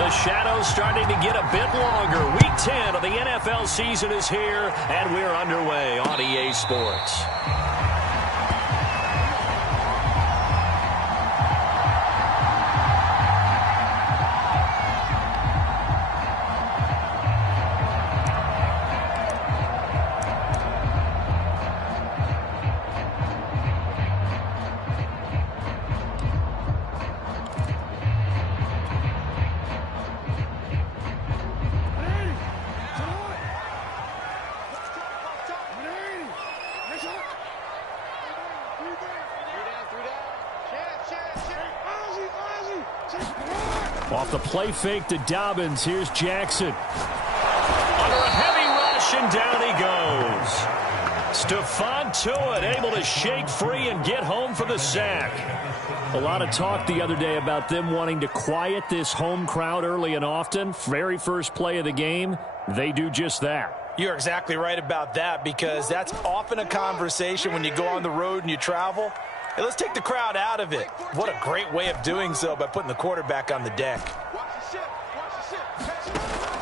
The shadow's starting to get a bit longer. Week 10 of the NFL season is here, and we're underway on EA Sports. Off the play fake to Dobbins. Here's Jackson. Under a heavy rush, and down he goes. Stephon Tuitt able to shake free and get home for the sack. A lot of talk the other day about them wanting to quiet this home crowd early and often. Very first play of the game, they do just that. You're exactly right about that, because that's often a conversation when you go on the road and you travel. Hey, let's take the crowd out of it. What a great way of doing so by putting the quarterback on the deck.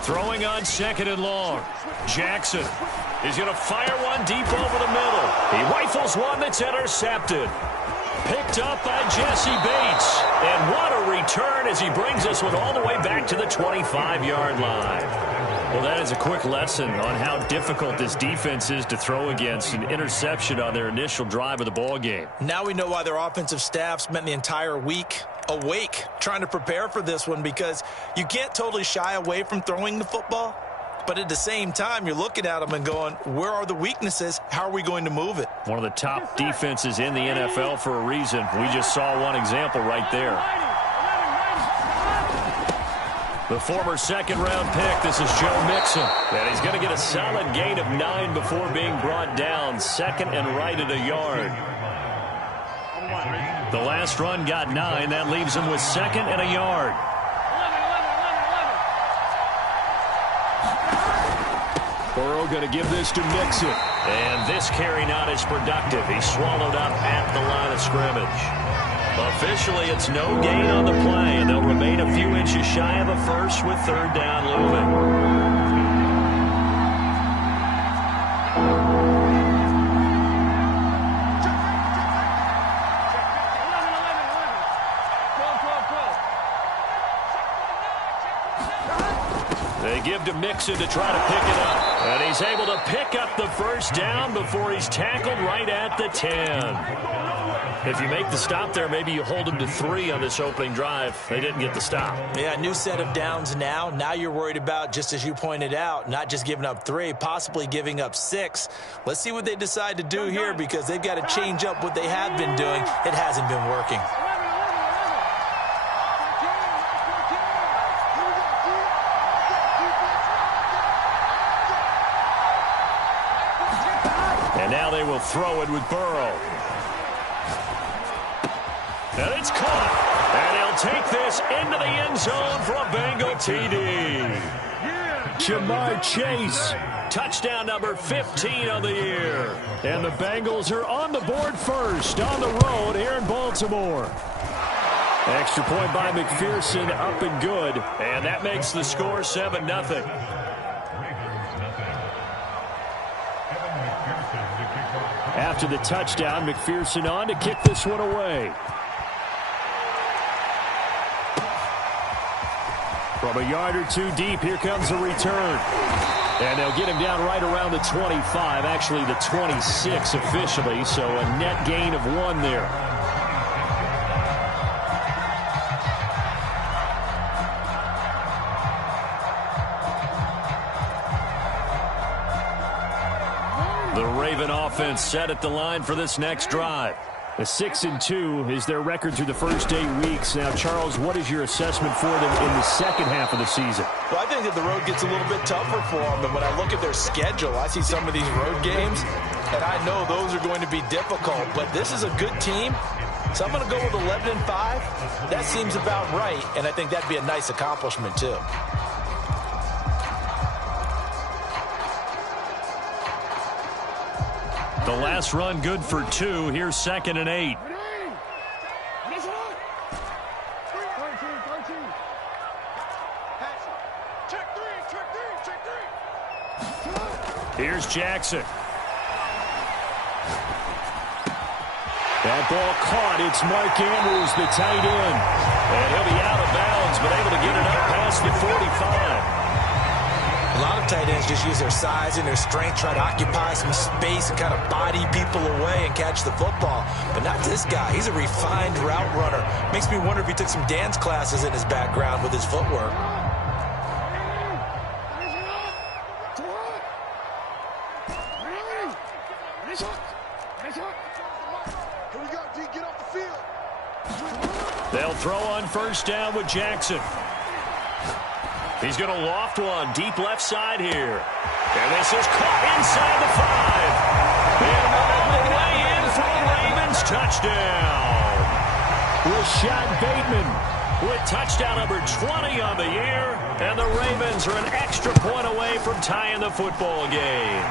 Throwing on 2nd and long. Jackson is going to fire one deep over the middle. He rifles one that's intercepted. Picked up by Jesse Bates. And what a return as he brings this one all the way back to the 25-yard line. Well, that is a quick lesson on how difficult this defense is to throw against. An interception on their initial drive of the ball game. Now we know why their offensive staff spent the entire week awake trying to prepare for this one, because you can't totally shy away from throwing the football. But at the same time, you're looking at them and going, where are the weaknesses? How are we going to move it? One of the top defenses in the NFL for a reason. We just saw one example right there. The former second-round pick, this is Joe Mixon. And he's going to get a solid gain of 9 before being brought down. Second and right at a yard. The last run got 9. That leaves him with 2nd and a yard. Burrow going to give this to Mixon. And this carry not as productive. He's swallowed up at the line of scrimmage. Officially, it's no gain on the play, and they'll remain a few inches shy of a first with 3rd down looming. They give to Mixon to try to pick it up. And he's able to pick up the first down before he's tackled right at the 10. If you make the stop there, maybe you hold them to 3 on this opening drive. They didn't get the stop. Yeah, new set of downs now. Now you're worried about, just as you pointed out, not just giving up 3, possibly giving up 6. Let's see what they decide to do here, because they've got to change up what they have been doing. It hasn't been working. And now they will throw it with Burrow. And it's caught. And he'll take this into the end zone for a Bengal TD. Ja'Marr Chase, touchdown number 15 on the year. And the Bengals are on the board first on the road here in Baltimore. Extra point by McPherson, up and good. And that makes the score 7-0. After the touchdown, McPherson on to kick this one away. From a yard or 2 deep, here comes a return. And they'll get him down right around the 25, actually the 26 officially, so a net gain of 1 there. The Raven offense set at the line for this next drive. A 6-2 is their record through the first 8 weeks. Now, Charles, what is your assessment for them in the second half of the season? Well, I think that the road gets a little bit tougher for them. And when I look at their schedule, I see some of these road games, and I know those are going to be difficult. But this is a good team, so I'm going to go with 11-5. That seems about right, and I think that'd be a nice accomplishment, too. The last run good for 2. Here's 2nd and 8. Here's Jackson. That ball caught. It's Mark Andrews, the tight end. And he'll be out of bounds, but able to get it up past the 45. A lot of tight ends just use their size and their strength, try to occupy some space and kind of body people away and catch the football. But not this guy. He's a refined route runner. Makes me wonder if he took some dance classes in his background with his footwork. They'll throw on first down with Jackson. He's going to loft one deep left side here. And this is caught inside the 5. And on the way in for the Ravens, touchdown. Rashad Bateman with touchdown number 20 on the year. And the Ravens are an extra point away from tying the football game.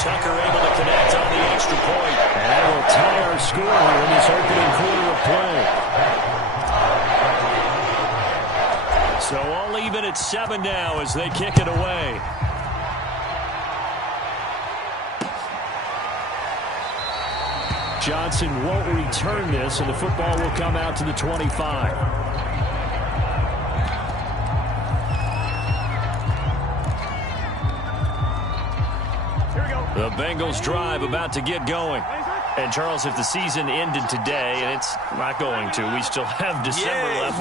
Tucker able to connect on the extra point. And that will tie our score here in this opening quarter of play. So all even at 7 now as they kick it away. Johnson won't return this, and the football will come out to the 25. The Bengals drive about to get going. And, Charles, if the season ended today, and it's not going to, we still have December left.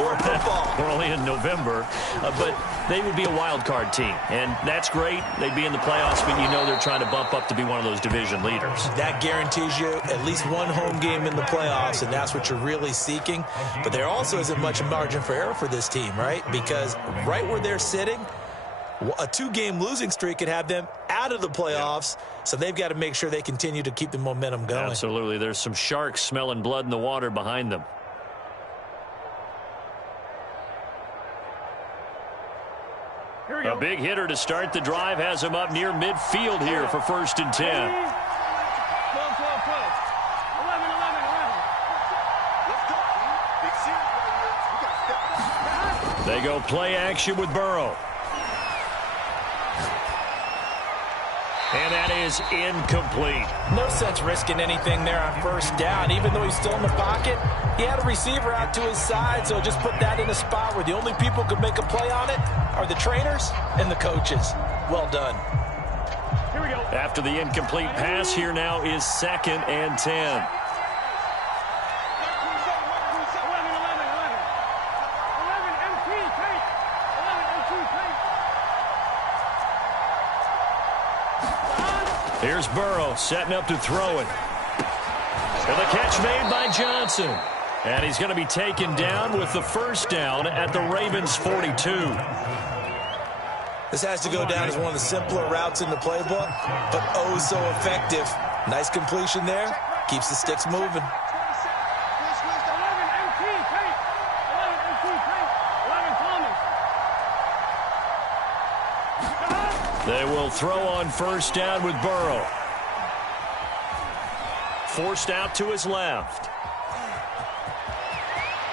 We're only in November. But they would be a wild card team. And that's great. They'd be in the playoffs, but you know they're trying to bump up to be one of those division leaders. That guarantees you at least one home game in the playoffs, and that's what you're really seeking. But there also isn't much margin for error for this team, right? Because right where they're sitting, a 2-game losing streak could have them out of the playoffs, so they've got to make sure they continue to keep the momentum going. Absolutely. There's some sharks smelling blood in the water behind them. A big hitter to start the drive has him up near midfield here for 1st and 10. They go play action with Burrow. And that is incomplete. No sense risking anything there on first down. Even though he's still in the pocket, he had a receiver out to his side, so just put that in a spot where the only people who can make a play on it are the trainers and the coaches. Well done. Here we go. After the incomplete pass, here now is 2nd and 10. Here's Burrow setting up to throw it. And the catch made by Johnson. And he's going to be taken down with the first down at the Ravens 42. This has to go down as one of the simpler routes in the playbook, but oh so effective. Nice completion there. Keeps the sticks moving. They will throw on first down with Burrow. Forced out to his left.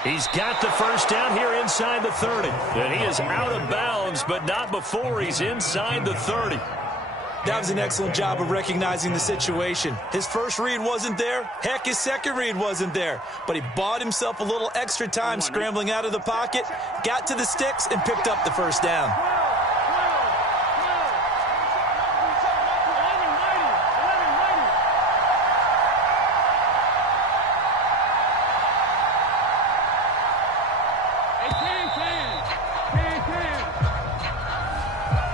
He's got the first down here inside the 30. And he is out of bounds, but not before he's inside the 30. That was an excellent job of recognizing the situation. His first read wasn't there. Heck, his second read wasn't there. But he bought himself a little extra time scrambling out of the pocket, got to the sticks, and picked up the first down.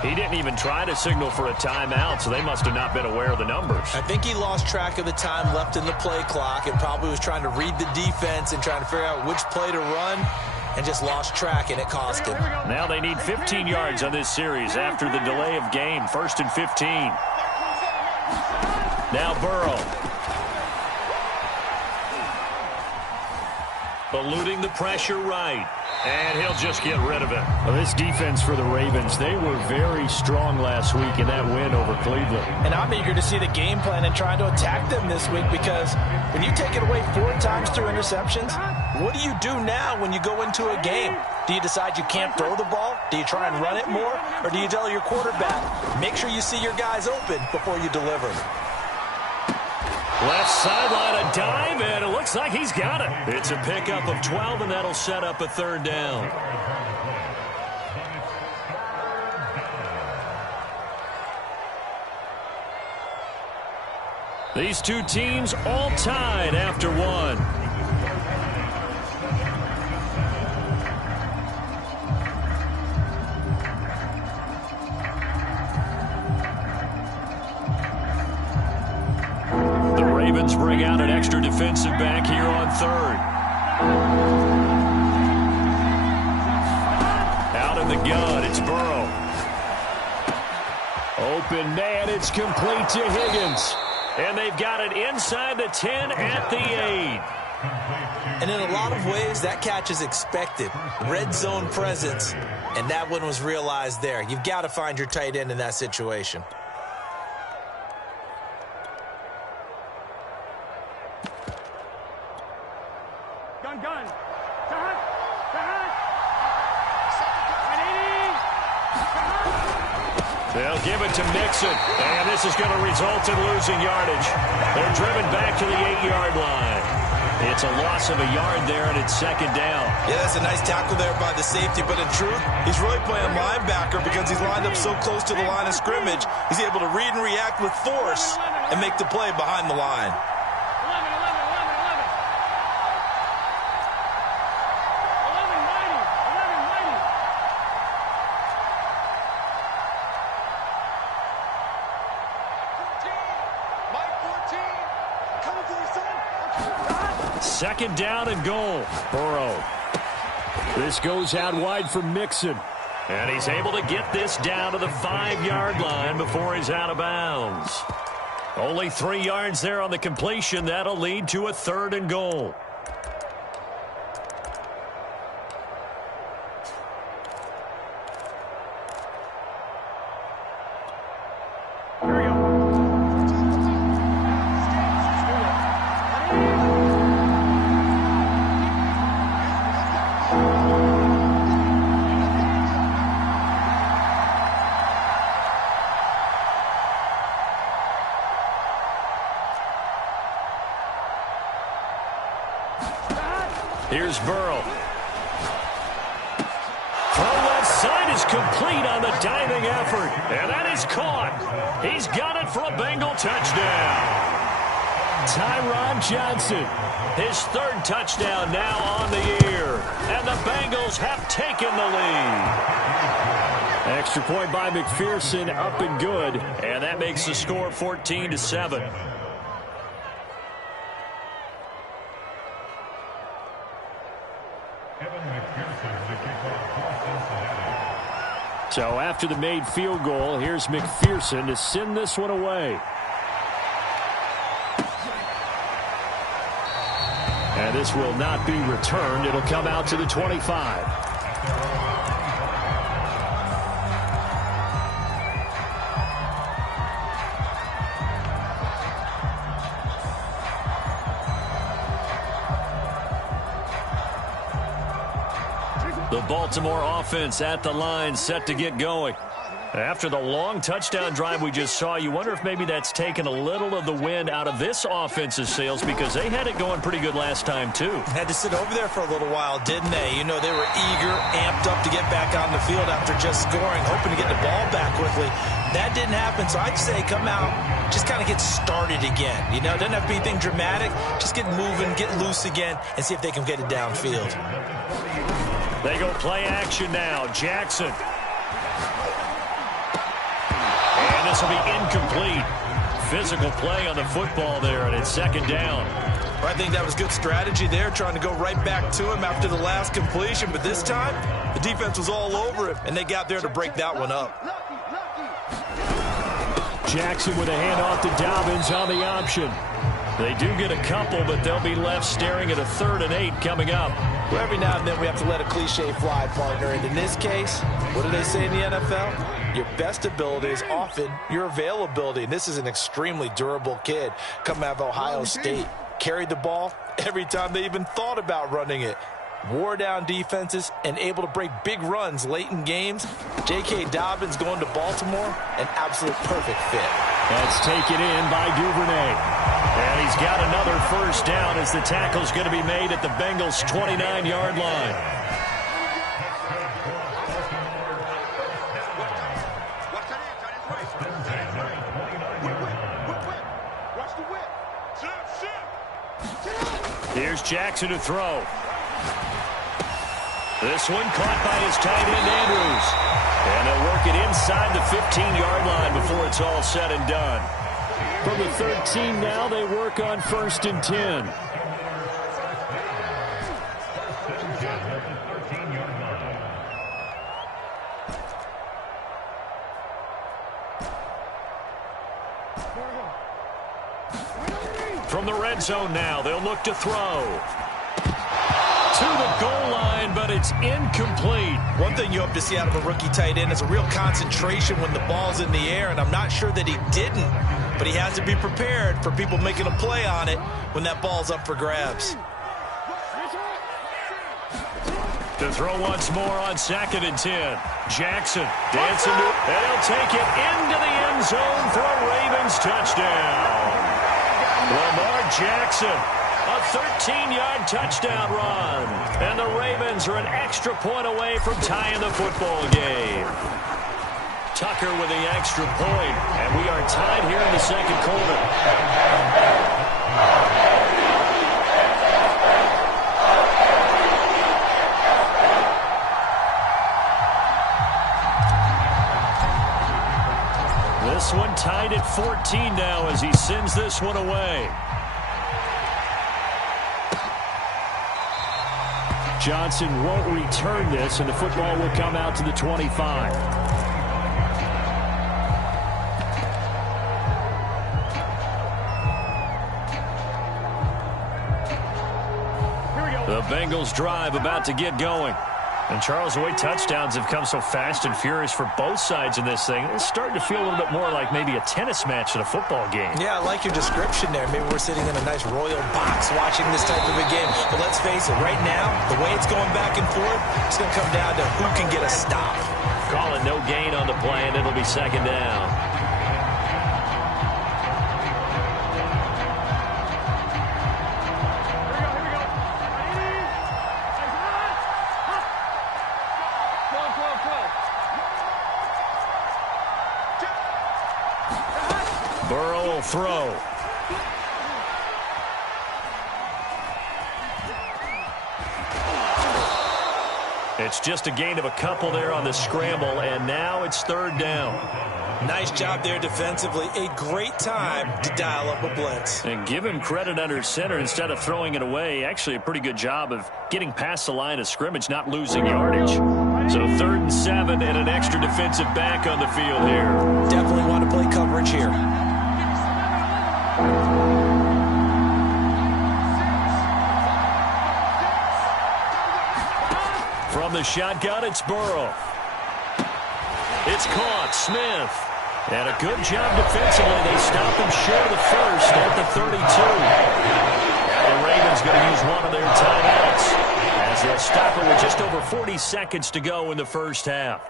He didn't even try to signal for a timeout, so they must have not been aware of the numbers. I think he lost track of the time left in the play clock and probably was trying to read the defense and trying to figure out which play to run and just lost track, and it cost him. Now they need 15 yards on this series after the delay of game. 1st and 15. Now Burrow. Eluding the pressure right. And he'll just get rid of it. Well, this defense for the Ravens, they were very strong last week in that win over Cleveland. And I'm eager to see the game plan and trying to attack them this week, because when you take it away 4 times through interceptions, What do you do now when you go into a game? Do you decide you can't throw the ball? Do you try and run it more? Or do you tell your quarterback, make sure you see your guys open before you deliver? Left sideline, a dive, and it looks like he's got it. It's a pickup of 12, and that'll set up a third down. These two teams all tied after one. The Ravens bring out an extra defensive back here on third. Out of the gun, it's Burrow. Open man, it's complete to Higgins. And they've got it inside the 10 at the 8. And in a lot of ways, that catch is expected. Red zone presence, and that one was realized there. You've got to find your tight end in that situation. Gun. They'll give it to Mixon, and this is going to result in losing yardage. They're driven back to the 8-yard line. It's a loss of a yard there, and it's second down. Yeah, that's a nice tackle there by the safety, but in truth, he's really playing linebacker because he's lined up so close to the line of scrimmage. He's able to read and react with force and make the play behind the line. 2nd down and goal. Burrow. This goes out wide for Mixon. And he's able to get this down to the 5-yard line before he's out of bounds. Only 3 yards there on the completion. That'll lead to a 3rd and goal. Here's Burrow. Throw left side is complete on the diving effort. And that is caught. He's got it for a Bengal touchdown. Tyron Johnson. His 3rd touchdown now on the year. And the Bengals have taken the lead. Extra point by McPherson, up and good. And that makes the score 14-7. So after the made field goal, here's McPherson to send this one away. And this will not be returned. It'll come out to the 25. The Baltimore offense at the line, set to get going. After the long touchdown drive we just saw, you wonder if maybe that's taken a little of the wind out of this offense's sails because they had it going pretty good last time, too. Had to sit over there for a little while, didn't they? You know, they were eager, amped up to get back on the field after just scoring, hoping to get the ball back quickly. That didn't happen, so I'd say come out, just kind of get started again. You know, it doesn't have to be anything dramatic. Just get moving, get loose again, and see if they can get it downfield. They go play action now. Jackson. And this will be incomplete. Physical play on the football there, and it's 2nd down. I think that was good strategy there, trying to go right back to him after the last completion. But this time, the defense was all over him, and they got there to break that one up. Jackson with a handoff to Dobbins on the option. They do get a couple, but they'll be left staring at a 3rd and 8 coming up. Well, every now and then we have to let a cliche fly, partner. And in this case, what do they say in the NFL? Your best ability is often your availability. And this is an extremely durable kid coming out of Ohio State. Carried the ball, every time they even thought about running it. Wore down defenses and able to break big runs late in games. J.K. Dobbins going to Baltimore, an absolute perfect fit. That's taken in by Duvernay. And he's got another first down as the tackle's going to be made at the Bengals' 29-yard line. Here's Jackson to throw. This one caught by his tight end, Andrews. And they'll work it inside the 15-yard line before it's all said and done. From the 13 now, they work on 1st and 10. From the red zone now, they'll look to throw. To the goal line, but it's incomplete. One thing you hope to see out of a rookie tight end is a real concentration when the ball's in the air, and I'm not sure that he didn't, but he has to be prepared for people making a play on it when that ball's up for grabs. To throw once more on 2nd and 10. Jackson dancing to it, and he'll take it into the end zone for a Ravens touchdown. Lamar Jackson, a 13-yard touchdown run. And the Ravens are an extra point away from tying the football game. Tucker with the extra point, and we are tied here in the second quarter. This one tied at 14 now as he sends this one away. Johnson won't return this, and the football will come out to the 25. The Bengals drive about to get going. And Charles, the way touchdowns have come so fast and furious for both sides in this thing, it's starting to feel a little bit more like maybe a tennis match in a football game. Yeah, I like your description there. Maybe we're sitting in a nice royal box watching this type of a game. But let's face it, right now, the way it's going back and forth, it's going to come down to who can get a stop. Call it no gain on the play, and it'll be 2nd down. Burrow will throw. It's just a gain of a couple there on the scramble, and now it's 3rd down. Nice job there defensively. A great time to dial up a blitz. And give him credit under center instead of throwing it away. Actually, a pretty good job of getting past the line of scrimmage, not losing yardage. So 3rd and 7 and an extra defensive back on the field here. Definitely want to play coverage here. From the shotgun, it's Burrow. It's caught. Smith. And a good job defensively. They stop him short of the first at the 32. And the Ravens going to use one of their timeouts as they'll stop it with just over 40 seconds to go in the first half.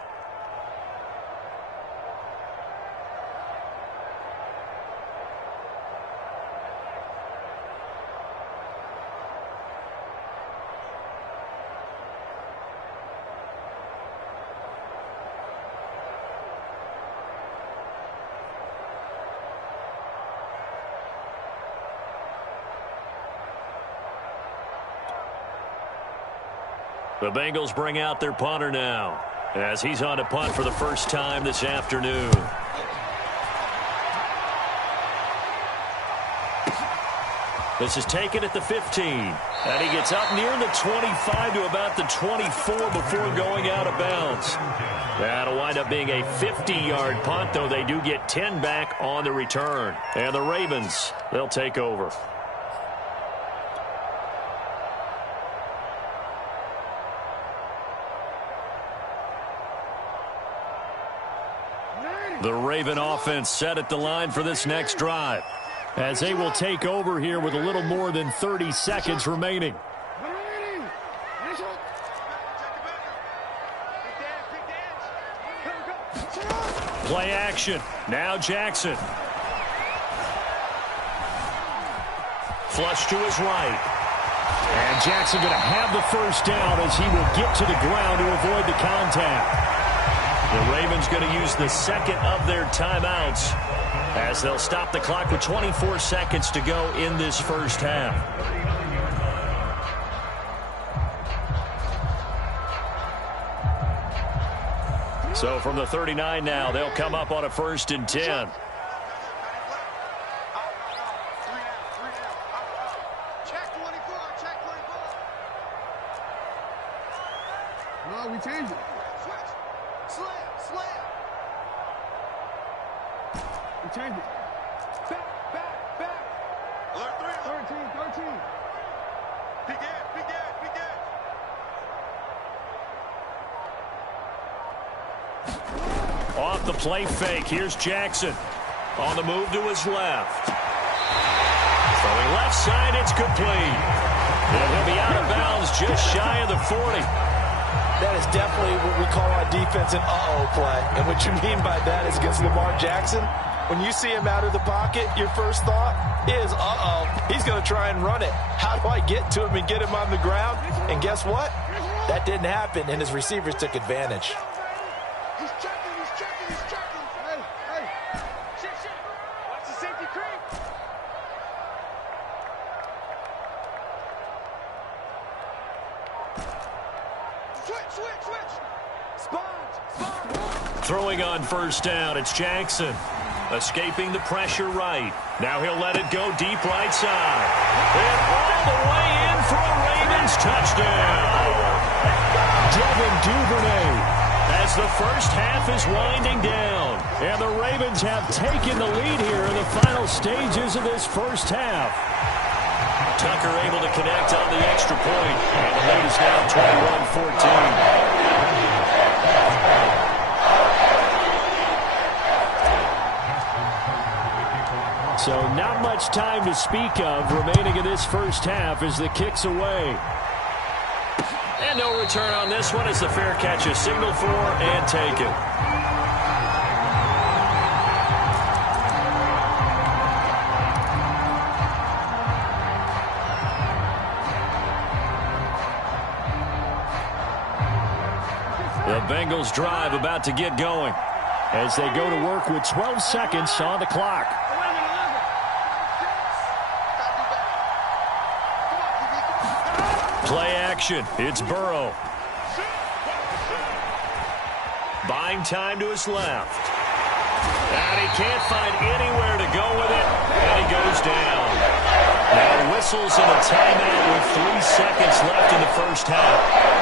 The Bengals bring out their punter now as he's on to punt for the first time this afternoon. This is taken at the 15. And he gets up near the 25 to about the 24 before going out of bounds. That'll wind up being a 50-yard punt, though they do get 10 back on the return. And the Ravens, they'll take over. The Raven offense set at the line for this next drive. as they will take over here with a little more than 30 seconds remaining. Play action. Now Jackson. Flush to his right. And Jackson going to have the first down as he will get to the ground to avoid the contact. The Ravens going to use the second of their timeouts as they'll stop the clock with 24 seconds to go in this first half. So from the 39 now, they'll come up on a 1st and 10. No, we changed it. We changed it. Back. Alert 13. Begin. Off the play fake. Here's Jackson. On the move to his left. Throwing left side, it's complete. He'll be out of bounds just shy of the 40. That is definitely what we call on defense an uh-oh play. And what you mean by that is against Lamar Jackson, when you see him out of the pocket, your first thought is, uh-oh, he's going to try and run it. How do I get to him and get him on the ground? And guess what? That didn't happen, and his receivers took advantage. He's checking. Hey. Shit. Watch the safety creep. Switch. Spot. Throwing on first down, it's Jackson. Escaping the pressure right. Now he'll let it go deep right side. And all the way in for a Ravens touchdown. Devin Duvernay. As the first half is winding down. And the Ravens have taken the lead here in the final stages of this first half. Tucker able to connect on the extra point. And the lead is now 21-14. So not much time to speak of remaining in this first half as the kick's away. And no return on this one as the fair catch is signaled for and taken. The Bengals drive about to get going as they go to work with 12 seconds on the clock. Play action. It's Burrow. Buying time to his left. And he can't find anywhere to go with it. And he goes down. Now whistles and a timeout with 3 seconds left in the first half.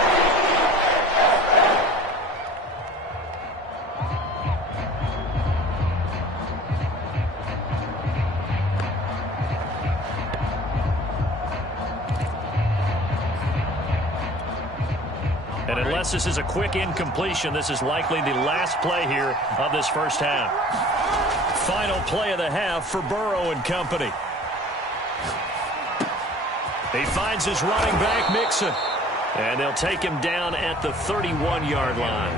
And unless this is a quick incompletion, this is likely the last play here of this first half. Final play of the half for Burrow and company. He finds his running back, Mixon. And they'll take him down at the 31-yard line.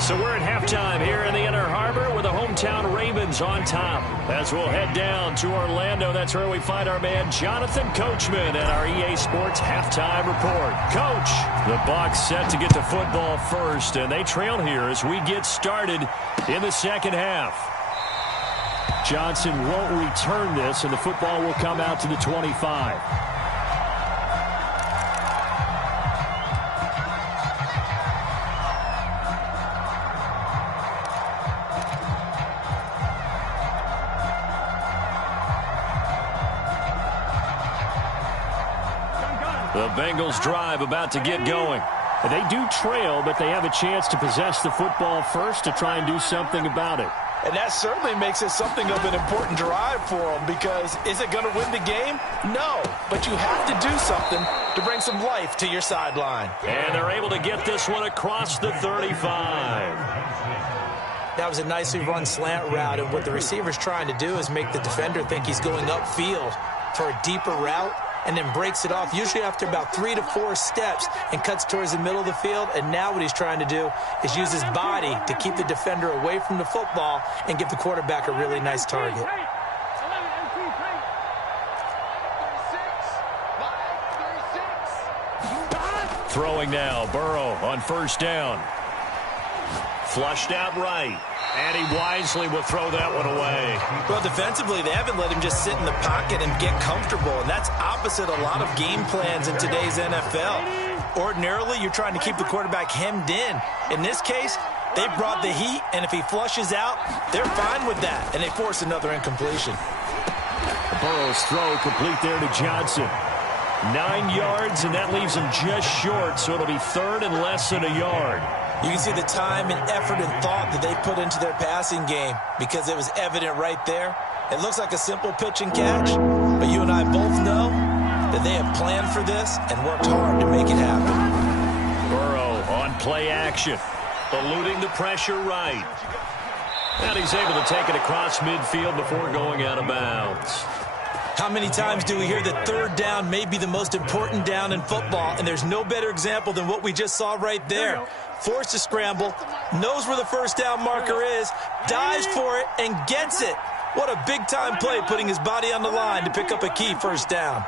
So we're at halftime here in the Inner Harbor with the hometown Ravens on top. As we'll head down to Orlando, that's where we find our man Jonathan Coachman at our EA Sports Halftime Report. Coach, the Bucs set to get to football first, and they trail here as we get started in the second half. Johnson won't return this, and the football will come out to the 25. The Bengals drive about to get going. They do trail, but they have a chance to possess the football first to try and do something about it. And that certainly makes it something of an important drive for them, because is it going to win the game? No, but you have to do something to bring some life to your sideline. And they're able to get this one across the 35. That was a nicely run slant route, and what the receiver's trying to do is make the defender think he's going upfield for a deeper route, and then breaks it off, usually after about 3 to 4 steps, and cuts towards the middle of the field. And now what he's trying to do is use his body to keep the defender away from the football and give the quarterback a really nice target. Throwing now, Burrow on first down. Flushed out right. And he wisely will throw that one away. Well, defensively, they haven't let him just sit in the pocket and get comfortable, and that's opposite a lot of game plans in today's NFL. Ordinarily, you're trying to keep the quarterback hemmed in. In this case, they brought the heat, and if he flushes out, they're fine with that, and they force another incompletion. Burrow's throw complete there to Johnson. 9 yards, and that leaves him just short, so it'll be third and less than a yard. You can see the time and effort and thought that they put into their passing game because it was evident right there. It looks like a simple pitch and catch, but you and I both know that they have planned for this and worked hard to make it happen. Burrow on play action, eluding the pressure right. And he's able to take it across midfield before going out of bounds. How many times do we hear that third down may be the most important down in football, and there's no better example than what we just saw right there. Forced to scramble, knows where the first down marker is, dives for it, and gets it. What a big-time play, putting his body on the line to pick up a key first down.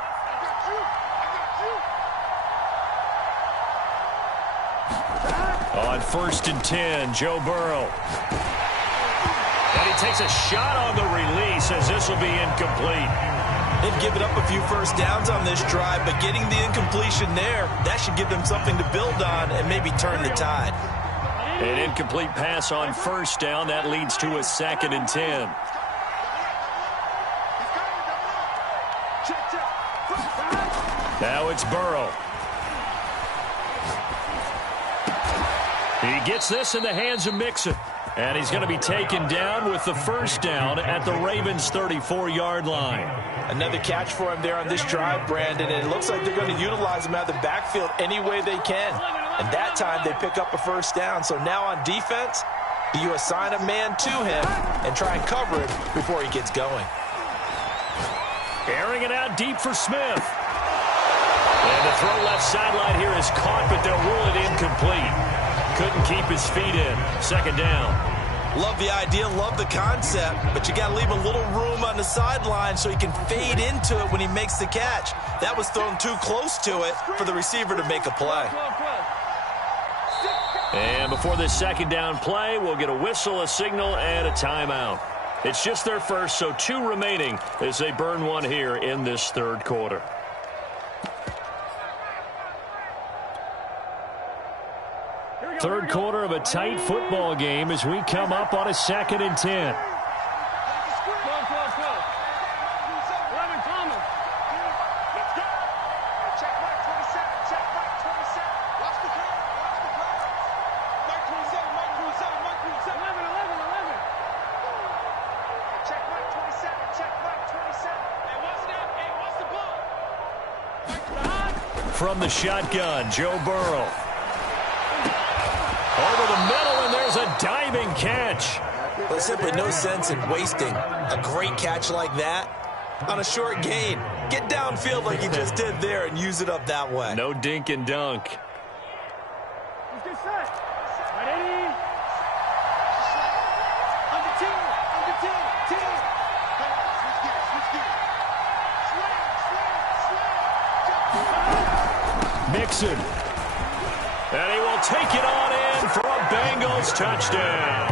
On first and 10, Joe Burrow. And he takes a shot on the release as this will be incomplete. They've given up a few first downs on this drive, but getting the incompletion there, that should give them something to build on and maybe turn the tide. An incomplete pass on first down. That leads to a 2nd and 10. Now it's Burrow. He gets this in the hands of Mixon. And he's going to be taken down with the first down at the Ravens' 34-yard line. Another catch for him there on this drive, Brandon, and it looks like they're going to utilize him out of the backfield any way they can. And that time they pick up a first down. So now on defense, do you assign a man to him and try and cover him before he gets going? Airing it out deep for Smith. And the throw left sideline here is caught, but they'll rule it incomplete. Couldn't keep his feet in. 2nd down. Love the idea, love the concept, but you got to leave a little room on the sideline so he can fade into it when he makes the catch. That was thrown too close to it for the receiver to make a play. And before this 2nd down play, we'll get a whistle, a signal, and a timeout. It's just their first, so 2 remaining as they burn one here in this 3rd quarter. Third quarter of a tight football game as we come up on a 2nd and 10. From the shotgun, Joe Burrow. Over the middle, and there's a diving catch. Well, simply no sense in wasting a great catch like that on a short gain. Get downfield like you just did there and use it up that way. No dink and dunk. Let's get set. Ready? Under two. Mixon. And he will take it on in for a Bengals touchdown.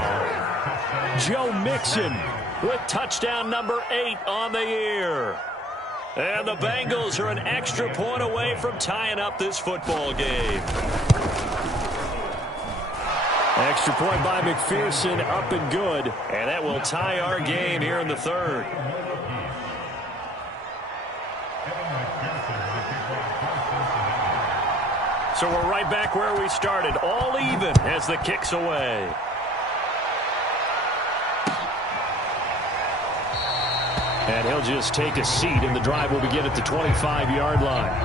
Joe Mixon with touchdown number 8 on the year. And the Bengals are an extra point away from tying up this football game. Extra point by McPherson, up and good. And that will tie our game here in the 3rd. So we're right back where we started, all even as the kick's away. And he'll just take a seat, and the drive will begin at the 25-yard line.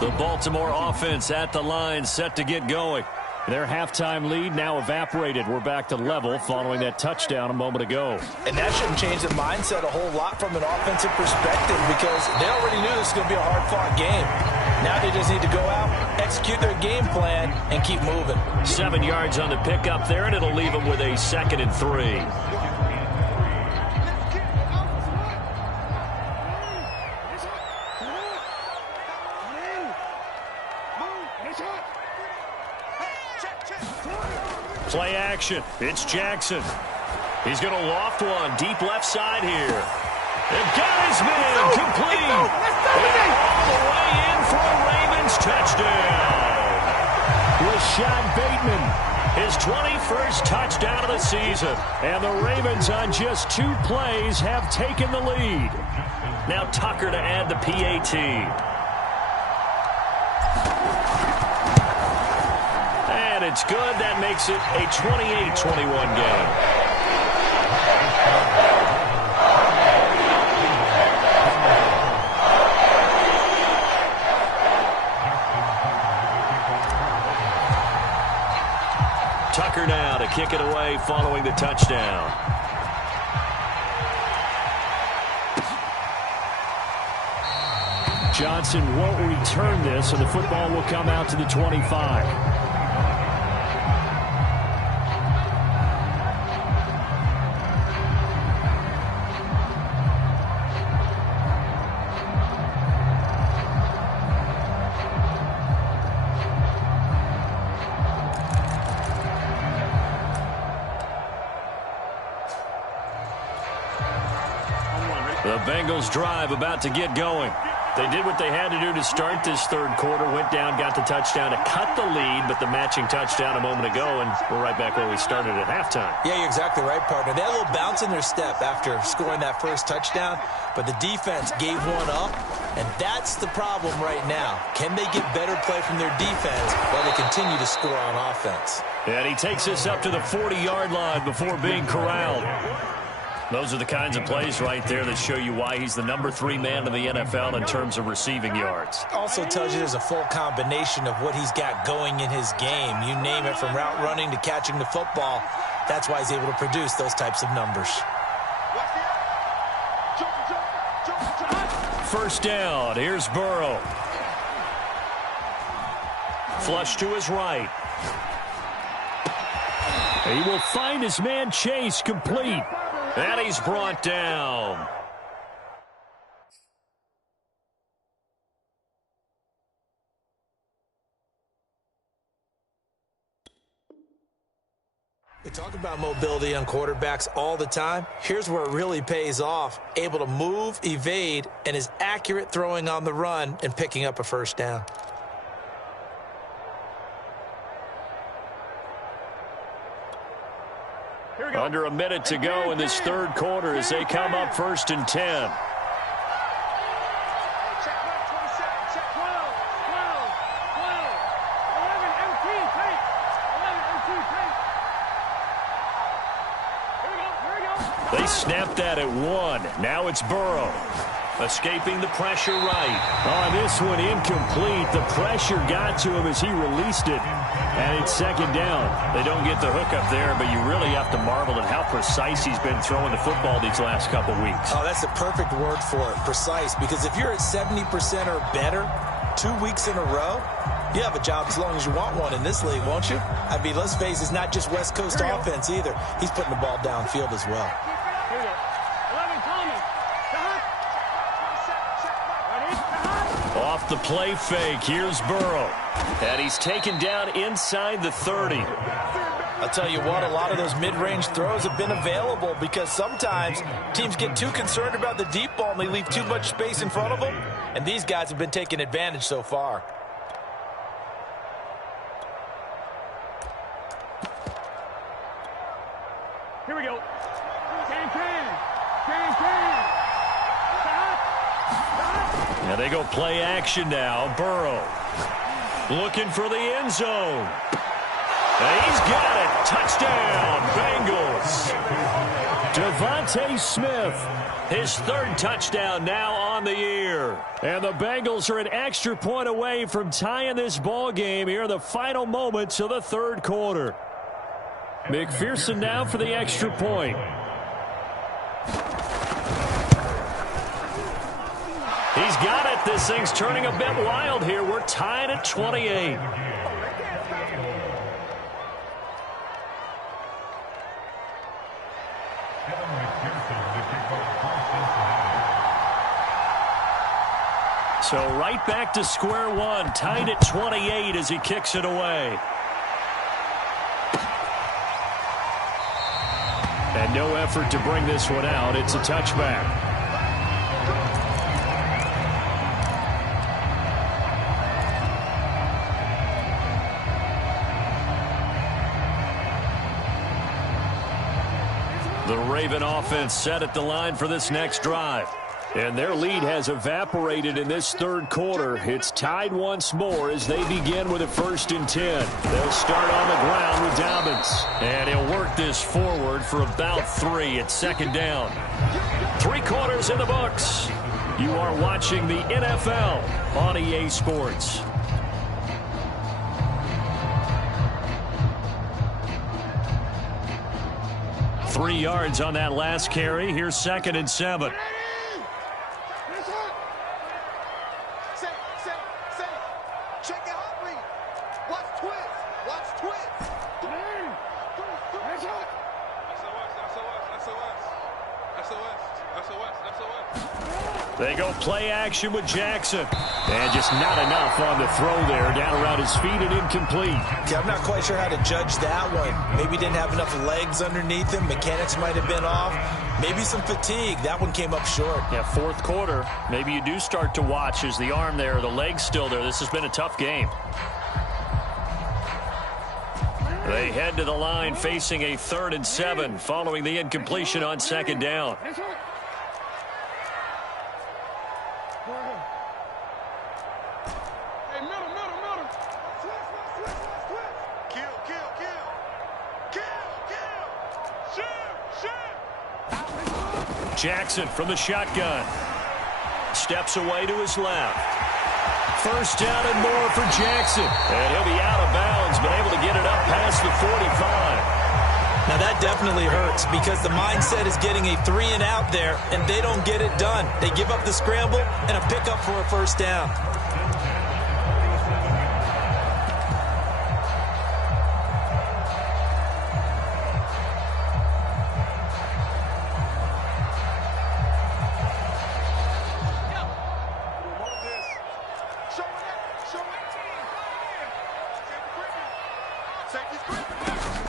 The Baltimore offense at the line, set to get going. Their halftime lead now evaporated. We're back to level following that touchdown a moment ago. And that shouldn't change the mindset a whole lot from an offensive perspective because they already knew this was going to be a hard-fought game. Now they just need to go out, execute their game plan, and keep moving. 7 yards on the pickup there, and it'll leave them with a 2nd and 3. Play action. It's Jackson. He's going to loft one deep left side here. And got his man complete. And all the way in for a Ravens touchdown. Rashad Bateman, his 21st touchdown of the season. And the Ravens on just 2 plays have taken the lead. Now Tucker to add the PAT. And it's good. That makes it a 28-21 game. Tucker now to kick it away following the touchdown. Johnson won't return this, so the football will come out to the 25. The Bengals drive about to get going. They did what they had to do to start this third quarter, went down, got the touchdown to cut the lead, but the matching touchdown a moment ago, and we're right back where we started at halftime. Yeah, you're exactly right, partner. They had a little bounce in their step after scoring that first touchdown, but the defense gave one up, and that's the problem right now. Can they get better play from their defense while they continue to score on offense? And he takes us up to the 40-yard line before being corralled. Those are the kinds of plays right there that show you why he's the number 3 man in the NFL in terms of receiving yards. Also tells you there's a full combination of what he's got going in his game. You name it, from route running to catching the football. That's why he's able to produce those types of numbers. First down. Here's Burrow. Flush to his right. He will find his man Chase complete. And he's brought down. We talk about mobility on quarterbacks all the time. Here's where it really pays off. Able to move, evade, and is accurate throwing on the run and picking up a first down. Under a minute to go in this third quarter as they come up 1st and 10. They snapped that at 1. Now it's Burrow. Escaping the pressure right. On this one, incomplete. The pressure got to him as he released it. And it's 2nd down. They don't get the hook up there, but you really have to marvel at how precise he's been throwing the football these last couple weeks. Oh, that's the perfect word for it, precise. Because if you're at 70% or better 2 weeks in a row, you have a job as long as you want one in this league, won't you? I mean, let's face it, it's not just West Coast offense either. He's putting the ball downfield as well. Off the play fake, here's Burrow. And he's taken down inside the 30. I'll tell you what, a lot of those mid-range throws have been available because sometimes teams get too concerned about the deep ball and they leave too much space in front of them. And these guys have been taking advantage so far. Here we go. Now they go play action now. Burrow looking for the end zone. And he's got it. Touchdown, Bengals. Devontae Smith, his third touchdown now on the year. And the Bengals are an extra point away from tying this ball game here in the final moments of the third quarter. McPherson now for the extra point. He's got it. This thing's turning a bit wild here. We're tied at 28. So right back to square one, tied at 28 as he kicks it away. And no effort to bring this one out. It's a touchback. The Raven offense set at the line for this next drive. And their lead has evaporated in this third quarter. It's tied once more as they begin with a 1st and 10. They'll start on the ground with Dobbins. And he'll work this forward for about 3 at 2nd down. 3 quarters in the books. You are watching the NFL on EA Sports. Three yards on that last carry. Here's 2nd and 7. They go play action with Jackson. And just not enough on the throw there. Down around his feet and incomplete. Yeah, I'm not quite sure how to judge that one. Maybe didn't have enough legs underneath him. Mechanics might have been off. Maybe some fatigue. That one came up short. Yeah, fourth quarter. Maybe you do start to watch. Is the arm there, the leg's still there? This has been a tough game. They head to the line facing a 3rd and 7 following the incompletion on 2nd down. Jackson from the shotgun. Steps away to his left. 1st down and more for Jackson. And he'll be out of bounds, but able to get it up past the 45. Now that definitely hurts because the mindset is getting a 3 and out there, and they don't get it done. They give up the scramble and a pickup for a 1st down.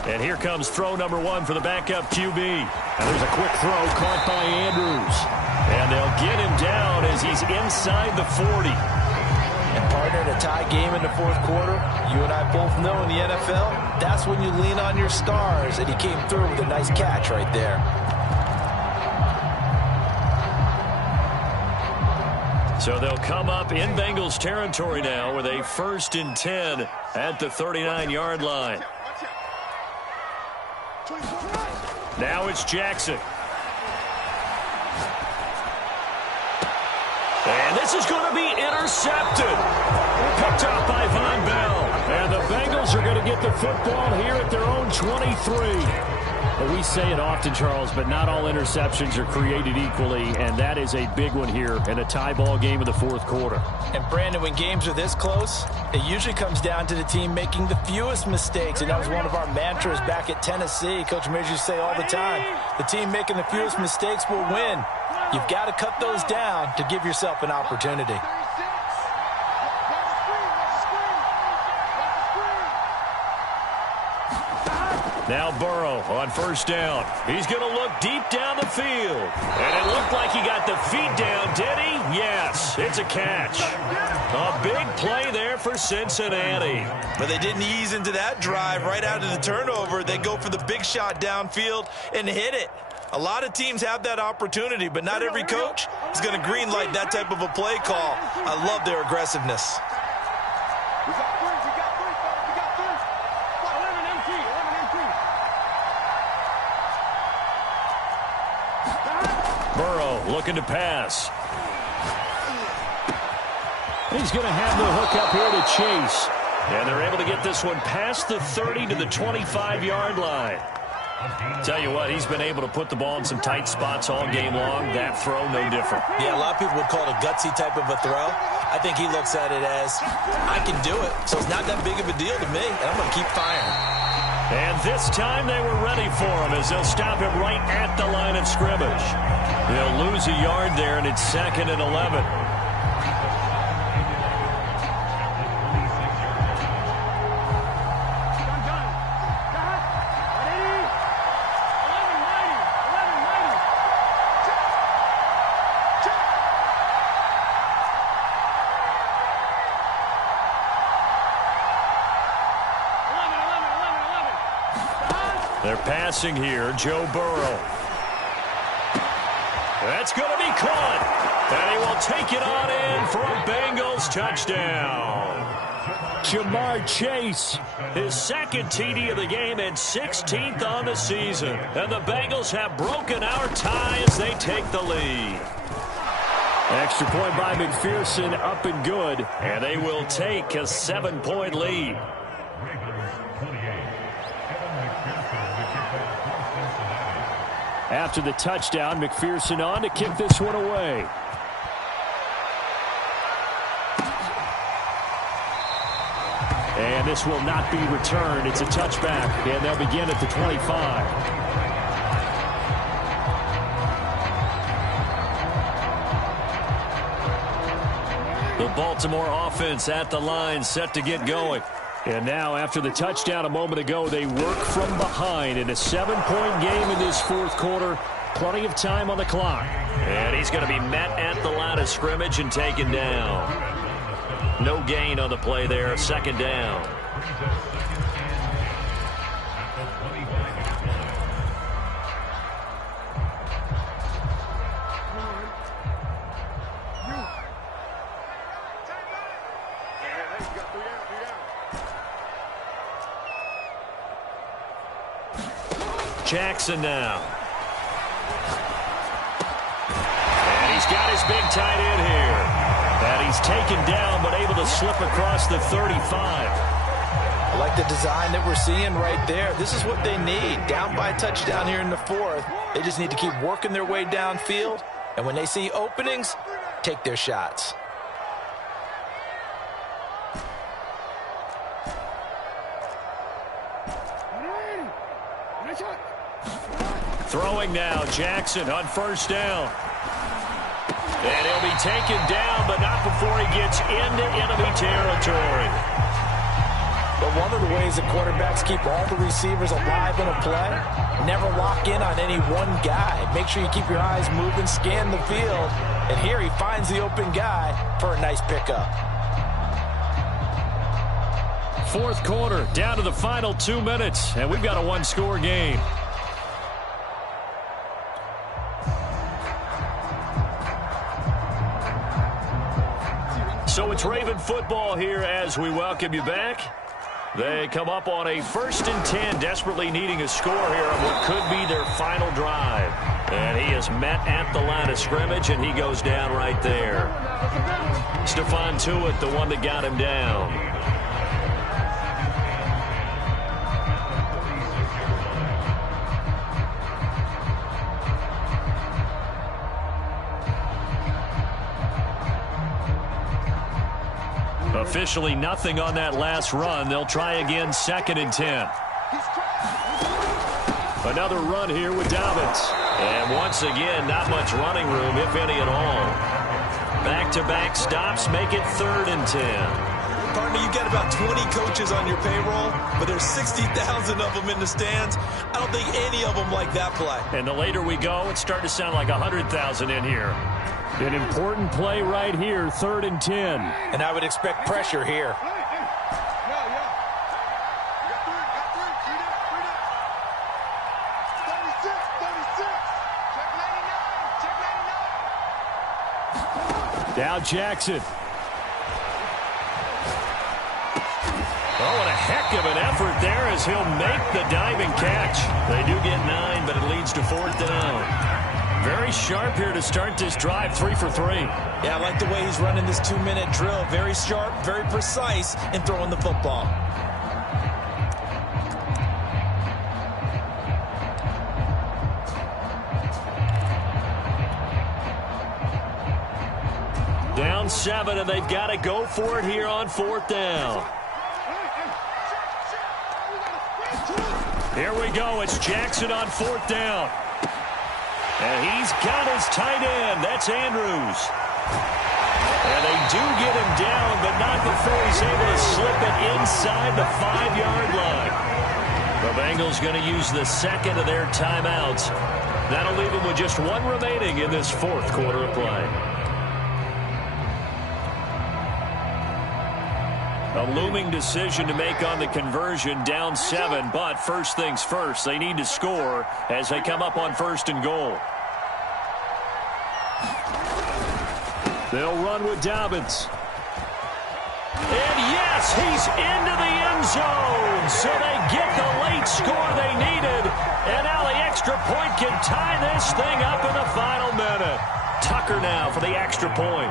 And here comes throw number 1 for the backup QB. And there's a quick throw caught by Andrews. And they'll get him down as he's inside the 40. And partner, in a tie game in the 4th quarter, you and I both know in the NFL, that's when you lean on your stars. And he came through with a nice catch right there. So they'll come up in Bengals territory now with a 1st and 10 at the 39-yard line. Now it's Jackson. And this is going to be intercepted. Picked up by Von Bell. And the Bengals are going to get the football here at their own 23. Well, we say it often, Charles, but not all interceptions are created equally, and that is a big one here in a tie ball game in the 4th quarter. And, Brandon, when games are this close, it usually comes down to the team making the fewest mistakes, and that was one of our mantras back at Tennessee. Coach Mears used to say all the time, the team making the fewest mistakes will win. You've got to cut those down to give yourself an opportunity. Now Burrow on 1st down. He's going to look deep down the field. And it looked like he got the feet down, did he? Yes, it's a catch. A big play there for Cincinnati. But they didn't ease into that drive right out of the turnover. They go for the big shot downfield and hit it. A lot of teams have that opportunity, but not every coach is going to greenlight that type of a play call. I love their aggressiveness. looking to pass. He's going to have the hook up here to Chase. And they're able to get this one past the 30 to the 25-yard line. Tell you what, he's been able to put the ball in some tight spots all game long. That throw, no different. Yeah, a lot of people would call it a gutsy type of a throw. I think he looks at it as, I can do it, so it's not that big of a deal to me, and I'm going to keep firing. And this time they were ready for him as they'll stop him right at the line of scrimmage. They'll lose a yard there, and it's 2nd and 11. They're passing here, Joe Burrow. That's going to be caught. And he will take it on in for a Bengals touchdown. Jamar Chase, his 2nd TD of the game and 16th on the season. And the Bengals have broken our tie as they take the lead. Extra point by McPherson, up and good. And they will take a 7-point lead. After the touchdown, McPherson on to kick this one away. And this will not be returned. It's a touchback, and they'll begin at the 25. The Baltimore offense at the line, set to get going. And now, after the touchdown a moment ago, they work from behind in a 7-point game in this 4th quarter. Plenty of time on the clock. And he's going to be met at the line of scrimmage and taken down. No gain on the play there, 2nd down. Jackson now. And he's got his big tight end here. And he's taken down but able to slip across the 35. I like the design that we're seeing right there. This is what they need. Down by a touchdown here in the 4th. They just need to keep working their way downfield. And when they see openings, take their shots. Throwing now, Jackson on 1st down. And he'll be taken down, but not before he gets into enemy territory. But one of the ways that quarterbacks keep all the receivers alive in a play, never lock in on any one guy. Make sure you keep your eyes moving, scan the field. And here he finds the open guy for a nice pickup. 4th quarter, down to the final 2 minutes, and we've got a 1-score game. So it's Raven football here as we welcome you back. They come up on a 1st and 10, desperately needing a score here on what could be their final drive. And he is met at the line of scrimmage, and he goes down right there. Stephon Tuitt, the one that got him down. Officially nothing on that last run. They'll try again, 2nd and 10. Another run here with Dobbins. And once again, not much running room, if any at all. Back-to-back stops make it 3rd and 10. Partner, you got about 20 coaches on your payroll, but there's 60,000 of them in the stands. I don't think any of them like that play. And the later we go, it's starting to sound like 100,000 in here. An important play right here, 3rd and 10. And I would expect pressure here. Now Jackson. Oh, and a heck of an effort there as he'll make the diving catch. They do get 9, but it leads to 4th down. Very sharp here to start this drive, 3 for 3. Yeah, I like the way he's running this 2-minute drill. Very sharp, very precise in throwing the football. Down 7, and they've got to go for it here on 4th down. Here we go. It's Jackson on 4th down. And he's got his tight end. That's Andrews. And they do get him down, but not before he's able to slip it inside the 5-yard line. The Bengals going to use the second of their timeouts. That'll leave them with just 1 remaining in this 4th quarter of play. A looming decision to make on the conversion, down 7, but first things first, they need to score as they come up on 1st and goal. They'll run with Dobbins. And yes, he's into the end zone, so they get the late score they needed, and now the extra point can tie this thing up in the final minute. Tucker now for the extra point.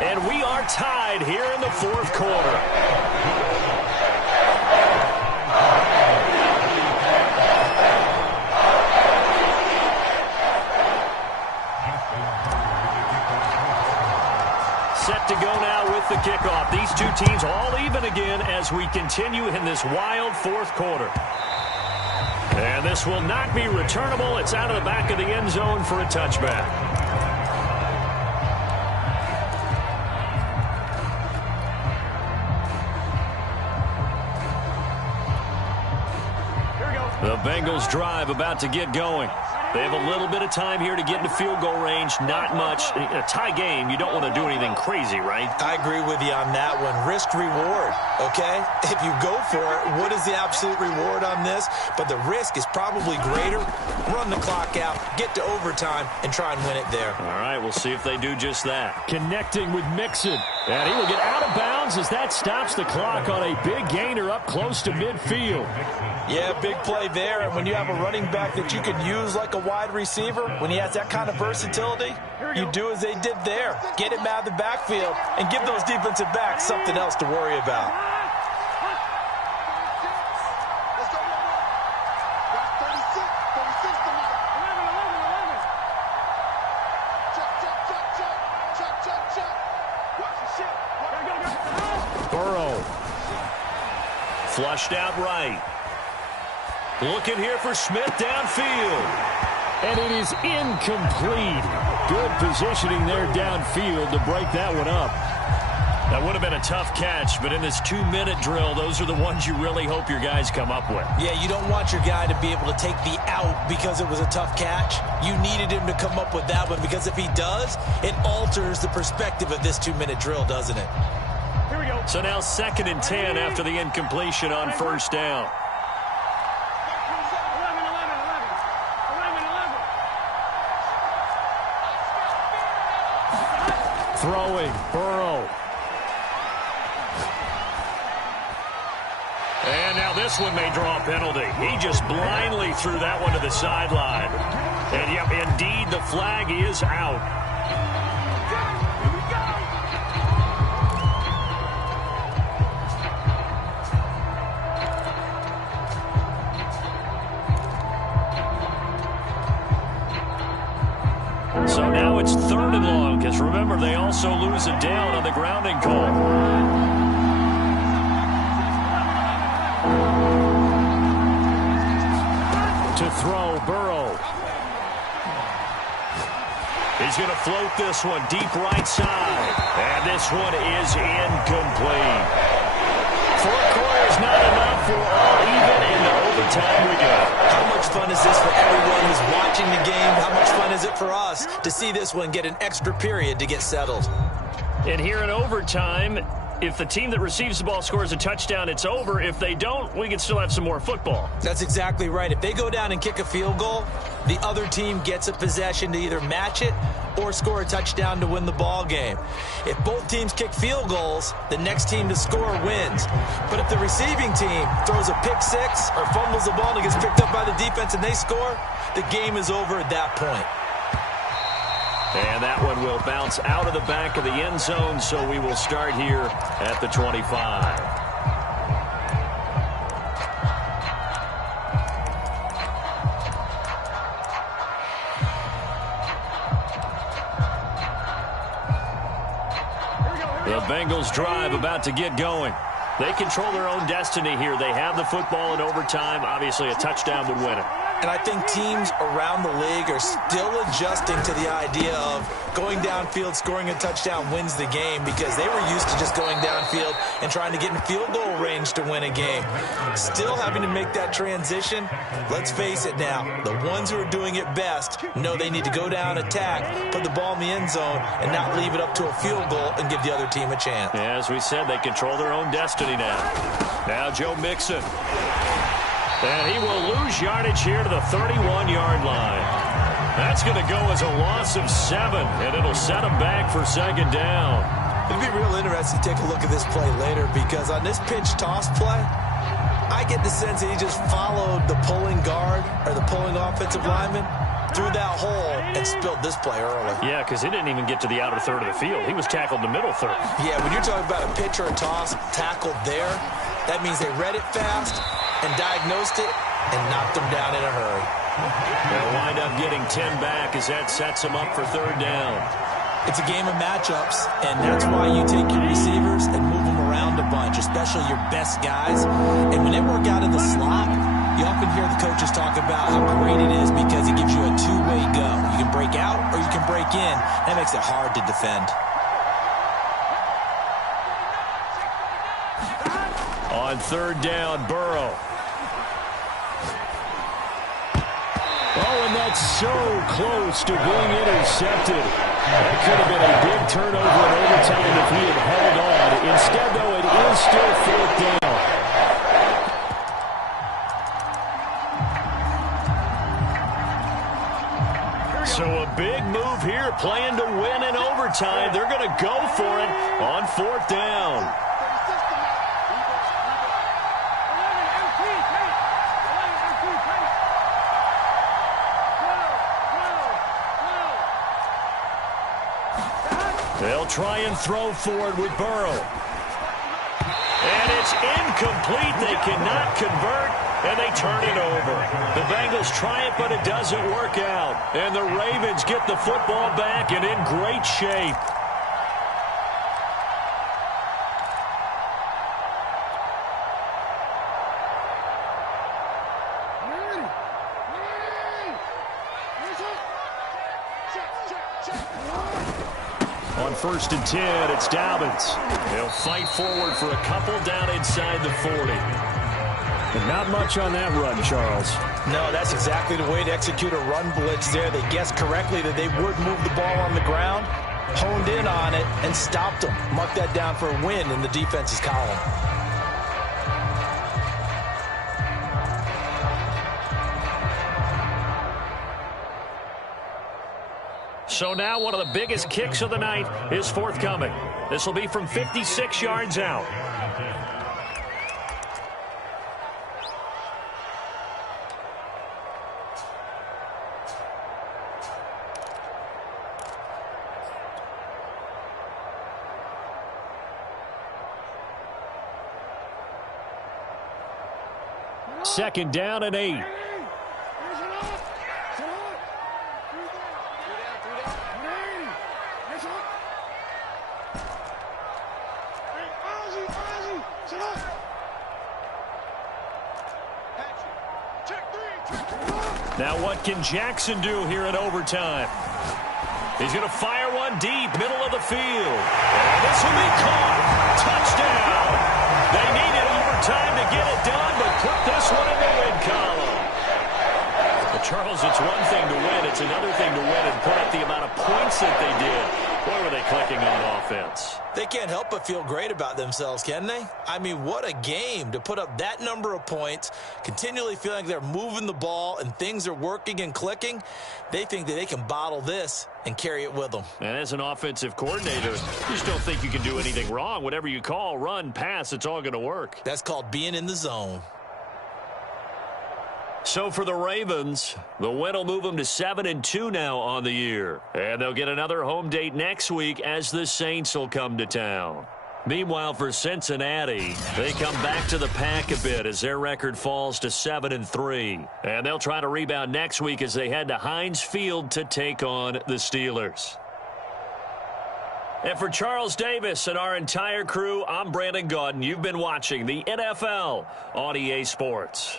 And we are tied here in the 4th quarter. Set to go now with the kickoff. These two teams all even again as we continue in this wild 4th quarter. And this will not be returnable. It's out of the back of the end zone for a touchback. The Bengals drive about to get going. They have a little bit of time here to get into field goal range. Not much. In a tie game, you don't want to do anything crazy, right? I agree with you on that one. Risk reward, okay? If you go for it, what is the absolute reward on this? But the risk is probably greater. Run the clock out, get to overtime, and try and win it there. All right, we'll see if they do just that. Connecting with Mixon. And he will get out of bounds as that stops the clock on a big gainer up close to midfield. Yeah, big play there. And when you have a running back that you can use like a wide receiver, when he has that kind of versatility, you do as they did there. Get him out of the backfield and give those defensive backs something else to worry about. Burrow. Flushed out right. Looking here for Smith downfield. And it is incomplete. Good positioning there downfield to break that one up. That would have been a tough catch, but in this 2-minute drill, those are the ones you really hope your guys come up with. Yeah, you don't want your guy to be able to take the out because it was a tough catch. You needed him to come up with that one because if he does, it alters the perspective of this 2-minute drill, doesn't it? Here we go. So now 2nd and 10 after the incompletion on 1st down. Throwing, Burrow. And now this one may draw a penalty. He just blindly threw that one to the sideline. And yep, indeed, the flag is out. So now it's 3rd and long, because remember, they also lose it down on the grounding call. To throw, Burrow. He's going to float this one deep right side. And this one is incomplete. 4 quarters not enough for all even, and to overtime we go. How much fun is this for everyone who's watching the game? How much fun is it for us to see this one get an extra period to get settled? And here in overtime, if the team that receives the ball scores a touchdown, it's over. If they don't, we can still have some more football. That's exactly right. If they go down and kick a field goal, the other team gets a possession to either match it or score a touchdown to win the ball game. If both teams kick field goals, the next team to score wins. But if the receiving team throws a pick six or fumbles the ball and it gets picked up by the defense and they score, the game is over at that point. And that one will bounce out of the back of the end zone, so we will start here at the 25. The Bengals drive about to get going. They control their own destiny here. They have the football in overtime. Obviously, a touchdown would win it. And I think teams around the league are still adjusting to the idea of going downfield, scoring a touchdown wins the game, because they were used to just going downfield and trying to get in field goal range to win a game. Still having to make that transition. Let's face it now, the ones who are doing it best know they need to go down, attack, put the ball in the end zone, and not leave it up to a field goal and give the other team a chance. As we said, they control their own destiny now. Now Joe Mixon. And he will lose yardage here to the 31-yard line. That's going to go as a loss of 7, and it'll set him back for second down. It'd be real interesting to take a look at this play later, because on this pinch toss play, I get the sense that he just followed the pulling guard or the pulling offensive lineman through that hole and spilled this play early. Yeah, because he didn't even get to the outer third of the field. He was tackled in the middle third. Yeah, when you're talking about a pitch or a toss tackled there, that means they read it fast and diagnosed it and knocked them down in a hurry. They'll wind up getting 10 back as that sets them up for third down. It's a game of matchups, and that's why you take your receivers and move them around a bunch, especially your best guys. And when they work out of the slot, you often hear the coaches talk about how great it is because it gives you a two-way go. You can break out or you can break in. That makes it hard to defend. On third down, Burrow. Oh, and that's so close to being intercepted. That could have been a big turnover in overtime if he had held on. Instead, though, it is still fourth down. So a big move here, playing to win in overtime. They're going to go for it on fourth down. They'll try and throw forward with Burrow. And it's incomplete. They cannot convert, and they turn it over. The Bengals try it, but it doesn't work out. And the Ravens get the football back and in great shape. On 1st and 10, it's Dobbins. They'll fight forward for a couple down inside the 40. And not much on that run, Charles. No, that's exactly the way to execute a run blitz there. They guessed correctly that they would move the ball on the ground, honed in on it, and stopped them. Mark that down for a win in the defense's column. So now one of the biggest kicks of the night is forthcoming. This will be from 56 yards out. Second down and 8. Now what can Jackson do here in overtime? He's going to fire one deep, middle of the field. And this will be caught. Touchdown. They needed overtime to get it done, but put this one in the win column. Well, Charles, it's one thing to win. It's another thing to win and put up the amount of points that they did. Boy, were they clicking on offense. Saints. They can't help but feel great about themselves, can they? I mean, what a game to put up that number of points, continually feeling like they're moving the ball and things are working and clicking. They think that they can bottle this and carry it with them. And as an offensive coordinator, you just don't think you can do anything wrong. Whatever you call, run, pass, it's all going to work. That's called being in the zone. So for the Ravens, the win will move them to 7-2 now on the year. And they'll get another home date next week as the Saints will come to town. Meanwhile, for Cincinnati, they come back to the pack a bit as their record falls to 7-3. And they'll try to rebound next week as they head to Heinz Field to take on the Steelers. And for Charles Davis and our entire crew, I'm Brandon Gaudin. You've been watching the NFL on EA Sports.